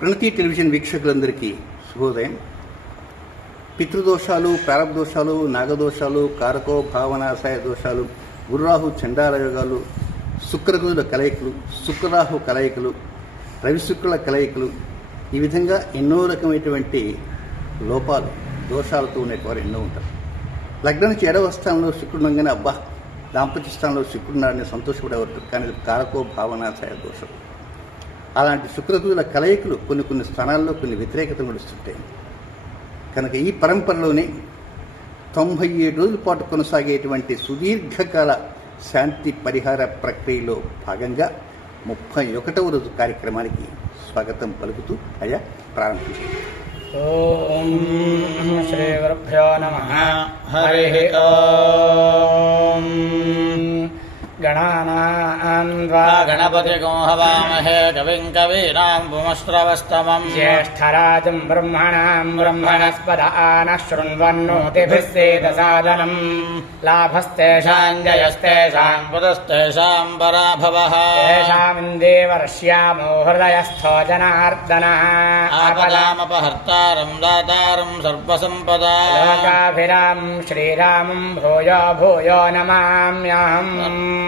ప్రణతి television వీక్షకులందరికీ శుభోదయం. పితృదోషాలు ప్రారంభదోషాలు నాగదోషాలు కారకో భావనాశయ దోషాలు గురురాహు చండాల యోగాలు కలయికలు శుక్రరాహు కలయికలు రవిశుక్రుల కలయికలు ఈ విధంగా ఎన్నో రకమైనటువంటి లోపాలు దోషాలతో ఉండేవారు ఎన్నో ఉంటారు. లగ్నం నుంచి ఎడవ స్థానంలో శుక్రుడు ఉండగానే అబ్బా దాంపత్య స్థానంలో శుక్రుడున్నాడని సంతోషపడేవారు. కానీ కారకో భావనాశయ దోషం అలాంటి శుక్రగురుల కలయికలు కొన్ని కొన్ని స్థానాల్లో కొన్ని వ్యతిరేకత నడుస్తుంటాయి కనుక ఈ పరంపరలోనే తొంభై ఏడు రోజుల పాటు కొనసాగేటువంటి సుదీర్ఘకాల శాంతి పరిహార ప్రక్రియలో భాగంగా ముప్పై ఒకటవ రోజు కార్యక్రమానికి స్వాగతం పలుకుతూ అయ్యా ప్రారంభించారు ఓం శ్రీ గురుభ్యో నమ. హరి ఓం. गणानान्वा गणपतिगो हवामहे कविं कवीनां पुमश्रवस्तमम् ज्येष्ठराजम् ब्रह्मणाम् ब्रह्मणस्पद आनः शृण्वन्नोतिभिः सेदसादनम् लाभस्तेषाम् जयस्तेषाम् पुरस्तेषाम् पराभवः येषामिन्देवर्ष्यामो हृदयस्थो जनार्दनः आपदामपहर्तारम् दातारम् सर्वसम्पदा लोकाभिराम् श्रीरामम् भूयो भूयो नमाम्यहम्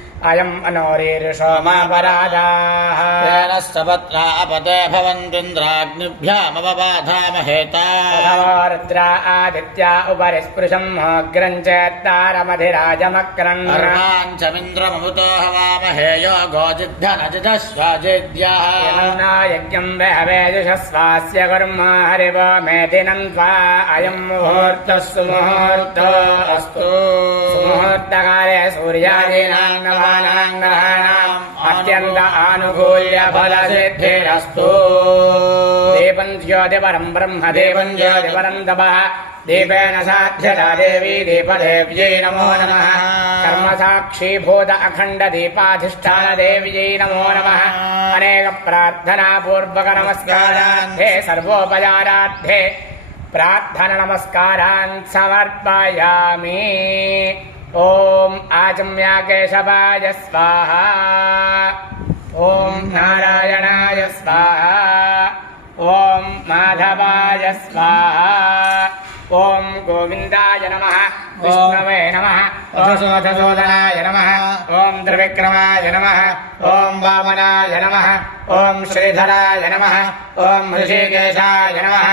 अयम् अनोरीर्षोमापराधाः तेन सपत्रा अपते भवन्त्विन्द्राग्निभ्यामवबाधामहेता रुद्रा आदित्या उपरि स्पृशम् अग्रम् चेत्तारमधिराजमक्रन् अर्वाञ्चमिन्द्रममुतो हवामहे यो गोजिद्धनजिजस्वाजिद्यः यज्ञम् वहवेजुषस्वास्य कुर्म हरिव मेदिनम् त्वा अयम् मुहूर्तः सुमुहूर्तो अस्तु सुमुहूर्तकाले सूर्यादीनाम् नवानाम् ग्रहाणाम् अत्यन्त आनुकूल्य फलसिद्धिरस्तु देवम् ज्योतिपरम् ब्रह्म देवम् ज्योतिपरम् तपः दीपेन साध्यता देवी दीपदेव्यै नमो नमः कर्मसाक्षीभूत अखण्ड दीपाधिष्ठान देव्यै नमो नमः अनेक प्रार्थना पूर्वक नमस्कारान्धे सर्वोपचारार्थे प्रार्थना नमस्कारान् समर्पयामि ॐ आचम्या केशवाय स्वाहा ॐ नारायणाय स्वाहा ॐ माधवाय स्वाहा ॐ गोविन्दाय नमः विष्णवे नमः वसुसोधसोदनाय नमः ॐ त्रिविक्रमाय नमः ॐ वामनाय नमः ॐ श्रीधराय नमः ॐ ऋषिकेशाय नमः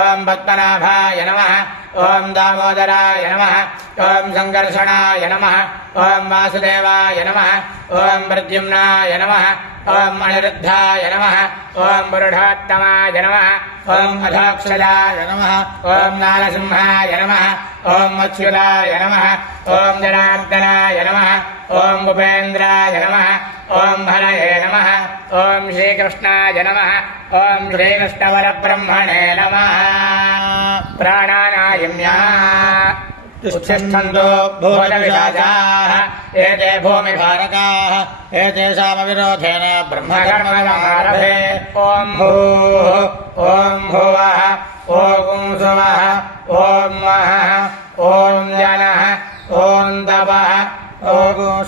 ॐ पद्मनाभाय नमः ॐ दामोदराय नमः ॐ सङ्कर्षणाय नमः ॐ वासुदेवाय नमः ॐ प्रद्युम्नाय नमः ॐ अनिरुद्धाय नमः ॐ पुरुषोत्तमाय नमः ॐ अधोक्षजाय नमः ॐ नारसिंहाय नमः ॐ अच्युताय नमः ॐ जनार्दनाय नमः ॐ भूपेन्द्राय नमः ॐ हरये नमः ॐ श्रीकृष्णाय नमः। ॐ श्रीकृष्णवरब्रह्मणे नमः। प्राणानायम्या। तिष्ठन्तो भूतविशाचाः एते भूमिभारकाः। एतेषामविरोधेन ब्रह्मकर्मसमारभे ॐ भूः ॐ भुवः ॐ सुवः। ॐ वः। ॐ जनः। ॐ तपः।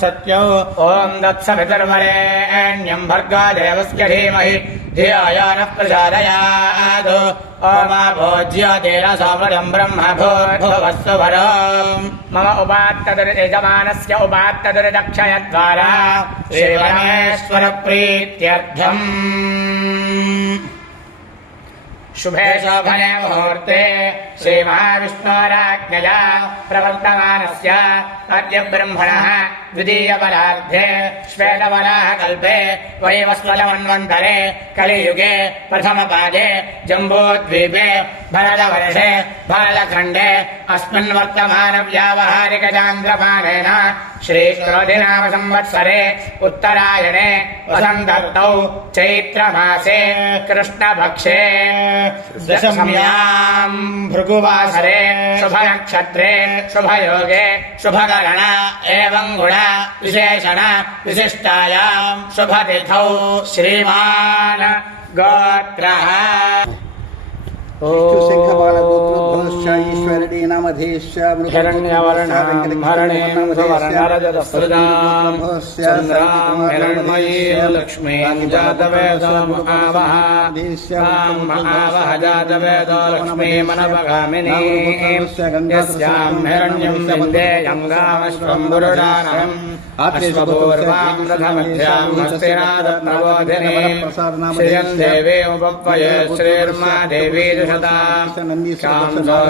सत्यौ ॐ दत्सवितर्वरेण्यम् भर्गा देवस्य धीमहि धियो नः प्रसादयात् ओमाभोज्योतिरसोमृतम् ब्रह्म भूर्भुवस्सु भरम् मम उपात्तदुर्यजमानस्य उपात्तदुर्दक्षयद्वारा श्रीपरमेश्वरप्रीत्यर्थम् शुभे शोभने मुहूर्ते श्रीमहाविष्णोराज्ञया प्रवर्तमानस्य अद्य ब्रह्मणः द्वितीयपरार्धे श्वेतवराह कल्पे वैवस्वतमन्वन्तरे कलियुगे, प्रथमपादे, जम्बूद्वीपे, भरतवर्षे भारतखण्डे अस्मिन् वर्तमानव्यावहारिकचान्द्रमानेन श्रीक्रोधिनाम संवत्सरे उत्तरायणे, वसन्तर्तौ, चैत्रमासे कृष्णपक्षे दशम्याम् भृगुवासरे शुभनक्षत्रे शुभयोगे शुभकरण एवं गुण विशेषण विशिष्टायाम् शुभतिथौ श्रीमान् गोत्रः लक्ष्मीं जातवेदोमुखावः आवह जातवेदो लक्ष्मीमनपगामिनीं यस्यां हिरण्यं विन्देयं गामश्वम्बुरुडानम् अतिश्वपूर्वां रथमध्यां हस्तिनादप्रबोधिनीं श्रियं देवे उपपये श्रीर्मा देवी दुषतां शां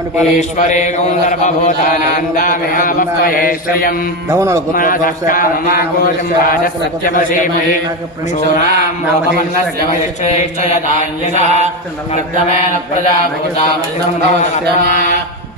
राष्ट्रे चन्द्रमकीर्तिमुख्यं ददातु मे श्रीनिवासावलाज्येष्ठावलक्ष्मीर्नाशयाम्यहो अभूतिमसवर्धिं च तस्मान्निर्णतमे ग्रहान् गन्धद्वारान्दराधरितान् नित्यपुष्टाङ्गरीषिणी ईश्वरे गौन्दर्भूतानान्दामिहामत्वये श्रियम् माधक्काममाकोशं राजसत्यमसीमहि शूराम् मोहमन्नस्य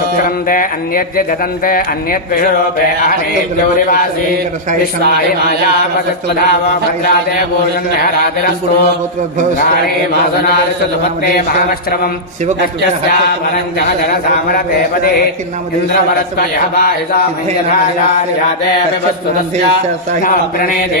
శుక్రంతే అన్యద్య జతంతే అన్యద్విషరూపే అహనేవాసీ భద్రాతే పూజన్హరాతిరస్పురాణీమాసునాదిసుపత్నే మహామశ్రమం శివకృష్ణమరంజనసామరదేవదే ఇంద్రవరత్మయః బాహిషామయ్యధాయార్యాదేవస్తుతస్యప్రణేతే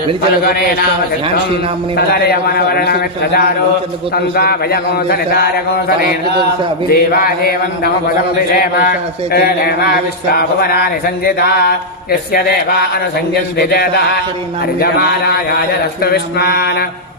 దేవాదేవంతమపదంభిషేమావిశ్వాభువనాని సంజిత యస్య దేవా అనుసంజంతి విజయ హరిజమానాయ రస్తవిష్మాన్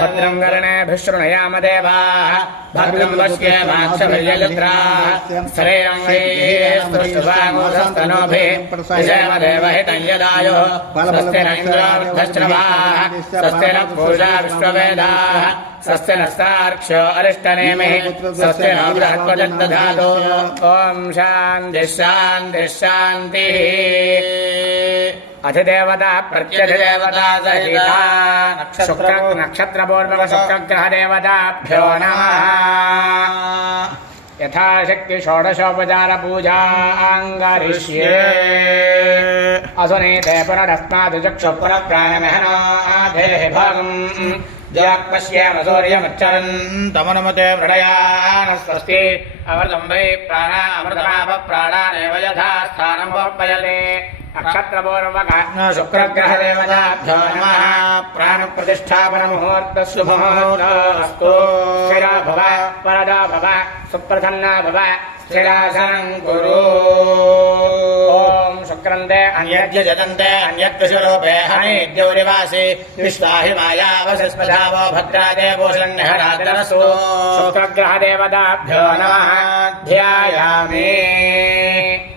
भद्रम् गर्णेभिः शृणयाम देवाः भद्रम् श्रेयंसस्तनोभिजयमदेवहितयदायो स्वस्तिन इन्द्रावृद्धश्रवाः स्वस्तिन पूषा विश्ववेदाः स्वस्तिन सार्क्ष्यो अरिष्टनेमिः स्वस्तिन बृहत्पदन्दधातो ॐ शान्तिः शान्तिः अधिदेवता प्रत्यदेवता सहिता। शुक्र नक्षत्रपूर्वक शुक्रग्रहदेवताभ्यो नमः। यथाशक्ति षोडशोपचार पूजा अङ्गरिष्ये असुनीते पुनरस्मादुचक्षुपुरप्राणमहनाधेः भागम्। जयाक्पश्यामसूर्यमुच्चरन् तमनुमते स्वस्ति अमृतं वै प्राणा अमृतमापप्राणानेव यथा स्थानमुपयते नक्षत्रपूर्वक शुक्रग्रहदेवताभ्यो नमः प्राणप्रतिष्ठापनमुहूर्तशुभमुहूर्तस्तु शिरा भव वरदा भव सुप्रसन्ना भव शिरासनं कुरु। शुक्रन्ते अन्यद्यजतन्ते अन्यद्विषरूपे हनेद्यौरिवासि विश्वा हि मायावसिस्पधावो भद्रादेवोषण्हरातरस्तु शुक्रग्रहदेवताभ्यो नमः। ध्यायामि।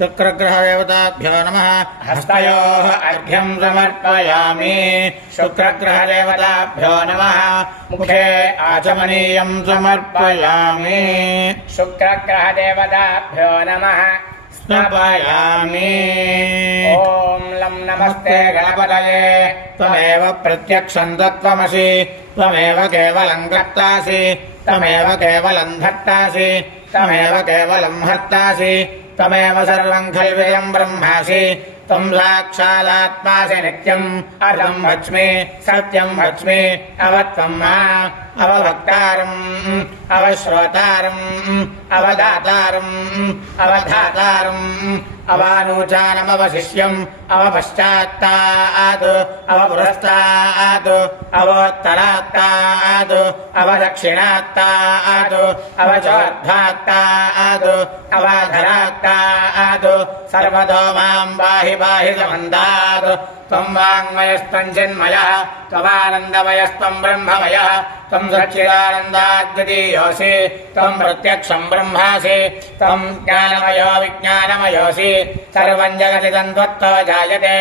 ధ్యాయామి శుక్రగ్రహ దేవతాభ్యో నమః ఆవాహయామి శుక్రగ్రహ దేవతాభ్యో నమః నవరత్న ఖచిత సింహాసనం సమర్పయామి శుక్రగ్రహ దేవతాభ్యో నమః పాదయోః ఆద్యం సమర్పయామి శుక్రగ్రహదేవతాభ్యో నమ హస్తయోః అర్ఘ్యం సమర్పయామి శుక్రగ్రహదేవతాభ్యో నమః ముఖే ఆచమనీయం సమర్పయామి శుక్రగ్రహదేవతాభ్యో నమః స్నపయామి ఓం లం నమస్తే గణపతయే త్వమేవ ప్రత్యక్షం తత్వమసి త్వమేవ కేవలం కర్తాసి త్వమేవ కేవలం ధర్తాసి త్వమేవ కేవలం अवानूचानमवशिष्यम् अवपश्चात्तात् अवपुरस्तात् अवोत्तरात्तात् अवदक्षिणात्तात् अवचोर्ध्वात्तात् अवाधरात्तात् सर्वतो माम् पाहि पाहि समन्दात् त्वम् वाङ्मयस्त्वम् जन्मयः त्वमानन्दमयस्त्वम् ब्रह्ममयः त्वं सच्चिदानन्दाद्वितीयोऽसि त्वं प्रत्यक्षं ब्रह्मासि त्वं ज्ञानमयो विज्ञानमयोऽसि सर्वं जगदिदं त्वत्तो जायते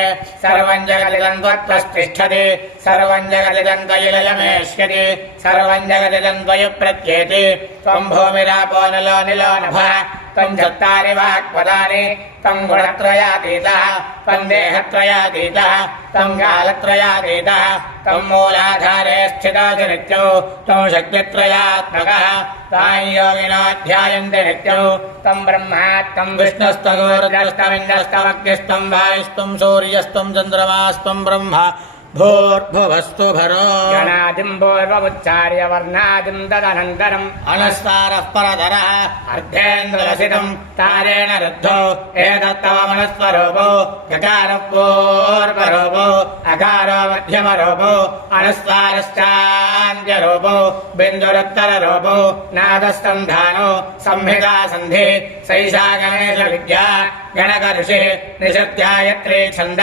सर्वं जगदिदं त्वत्तस्तिष्ठति सर्वं जगदिदं त्वयिलयमेष्यति सर्वं जगदिदं त्वयि प्रत्येति त्वं भूमिरापो निलो निलो नभः त्वम् सत्तानि वाक्पदानि तम गुणत्रयातीतः त्वम् देहत्रयातीतः त्वम् कालत्रयातीतः त्वम् मूलाधारे स्थितोऽसि नित्यौ त्वम् शक्तित्रयात्मकः ताम् योगिनाध्यायन्ति नित्यौ ब्रह्मा त्वम् विष्णुस्त्वगोर्जस्त्वमिन्द्रस्त्वमग्निस्त्वम् वायुस्त्वम् सूर्यस्त्वम् ब्रह्म भूर्भुवस्तु भरो गणादिम् पूर्वमुच्चार्य वर्णादिम् तदनन्तरम् अनस्तारः परधरः अर्धेन्द्रसितम् तारेण रुद्धो एतत्तव मनस्वरूपो गकारः पूर्वरूपो अकारो मध्यमरूपो अनस्तारश्चान्त्यरूपो बिन्दुरुत्तररूपो नादस्तन्धानो संहिता सन्धि सैषा गणेशविद्या गणकर्षि निषत्यायत्री छन्द।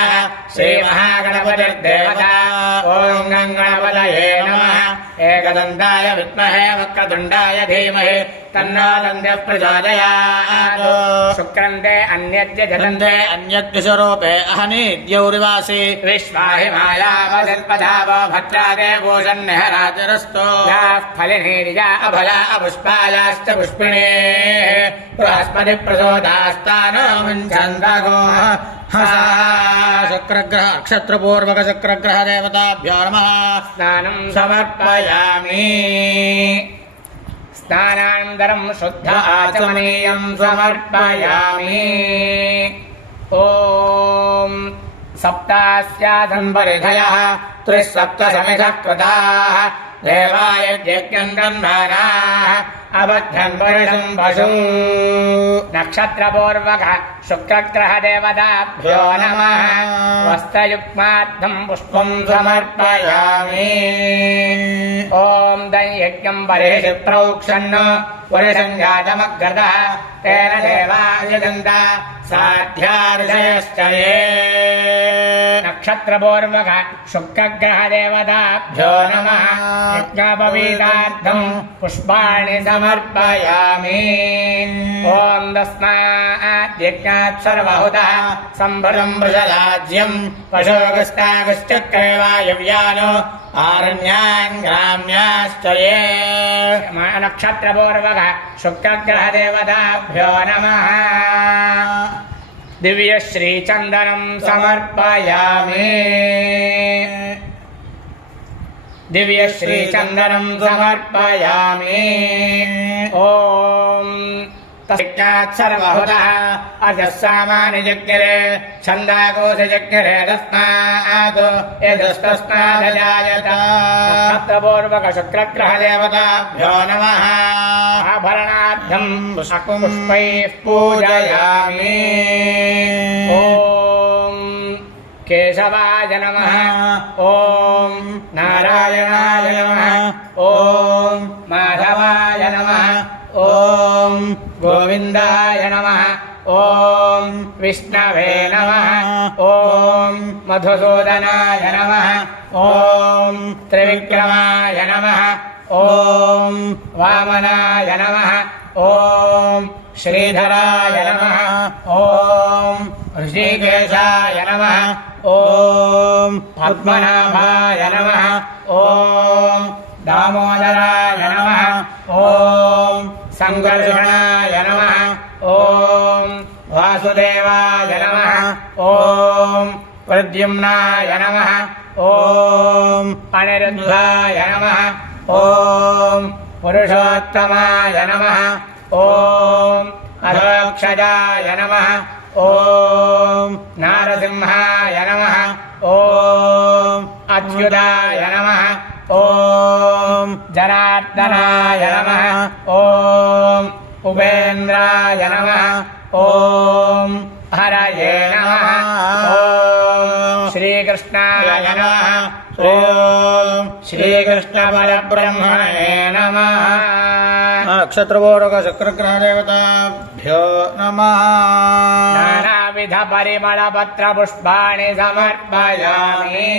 श्रीमहागणपतिर्देवता ॐ गङ्गणपतये नमः। एकदन्ताय विद्महे वक्रतुण्डाय धीमहि। तन्नो दन्द्यः प्रचोदयात्। शुक्रन्ते अन्यद्य जगन्ते। अन्यद्विस्वरूपे अहनीद्यौरिवासि। विश्वाहि मायावशिल्पधावो भद्रादे भूषन्निहरातिरस्तु याः फलिनीर्या अभया अपुष्पायाश्च पुष्पिणे। बृहस्पतिप्रचोदास्तानो చంద్రగో శుక్రగ్రహ నక్షత్రపూర్వక శుక్రగ్రహ దేవతాభ్యో నమ స్నానం సమర్పయామి స్నానానంతరం శుద్ధ ఆచమనీయం సమర్పయామి ఓం సప్తాస్యాధన్వరిధయ త్రిసప్త సమిధ కృతా దేవాయ యజ్ఞం గంధానాः అబద్ధం పురుషం పశు నక్షత్రపూర్వక శుక్రగ్రహ దేవతాభ్యో నమ వస్త్రయుగ్మార్థం పుష్పం సమర్పయామి ఓం దైయజ్ఞం పరేషి ప్రౌక్షన్న పురుషం జాతమగ్రత తేన దేవాయజంత సాధ్యార్షయశ్చయే నక్షత్రపూర్వక శుక్రగ్రహదేవతాభ్యో నమ. యజ్ఞోపవీతార్థం పుష్పాణి సమర్పయామి. ఓం తస్మాత్ సర్వహుత సంభరం మృజరాజ్యం పశోగస్తాగశ్చక్రవాయవ్యానో ఆరణ్యాన్ గ్రామ్యాశ్చయే. నక్షత్రపూర్వక శుక్రగ్రహదేవతాభ్యో నమ. దివ్య శ్రీచందనం సమర్పయామి దివ్య శ్రీచందనం సమర్పయామి ఓం తస్మాత్ సర్వహుతః అజः సామాని జగ్నిరే ఛందాకోశ జగ్నిరే తస్మాత్ యజస్తస్మాదజాయత నక్షత్రపూర్వక శుక్రగ్రహ దేవతాభ్యో నమః ఆభరణార్థం గోవిందాయ నమ. ఓం విష్ణవే నమ. ఓం మధుసూదనాయ నమ. ఓం త్రివిక్రమాయ నమ. ఓం వామనాయ నమ. ఓం శ్రీధరాయ నమ. ఓం ఋషికేశాయ నమ. ఓం పద్మనాభాయ నమ. ఓం దామోదరాయ నమ. ఓం సంఘర్షణాయ వాసుదేవాయ నమ. ఓం ప్రద్యుమ్నాయ నమ. ఓం అనిరుద్ధాయ నమ. ఓం పురుషోత్తమాయ నమ. ఓం అధోక్షజాయ నమ. ఓం నారసింహాయ నమ. ఓం అచ్యుతాయ నమ. ఓం జనార్దనాయ నమ. ఓం ఉపేంద్రాయ నమ. ఓం హరయే నమ. ఓం శ్రీకృష్ణాయ నమ. ఓం శ్రీకృష్ణ పరబ్రహ్మణే నమ. నక్షత్రపూర్వక శుక్రగ్రహ దేవతాభ్యో నమ. నానావిధ పరిమళ పత్ర పుష్పాణి సమర్పయామి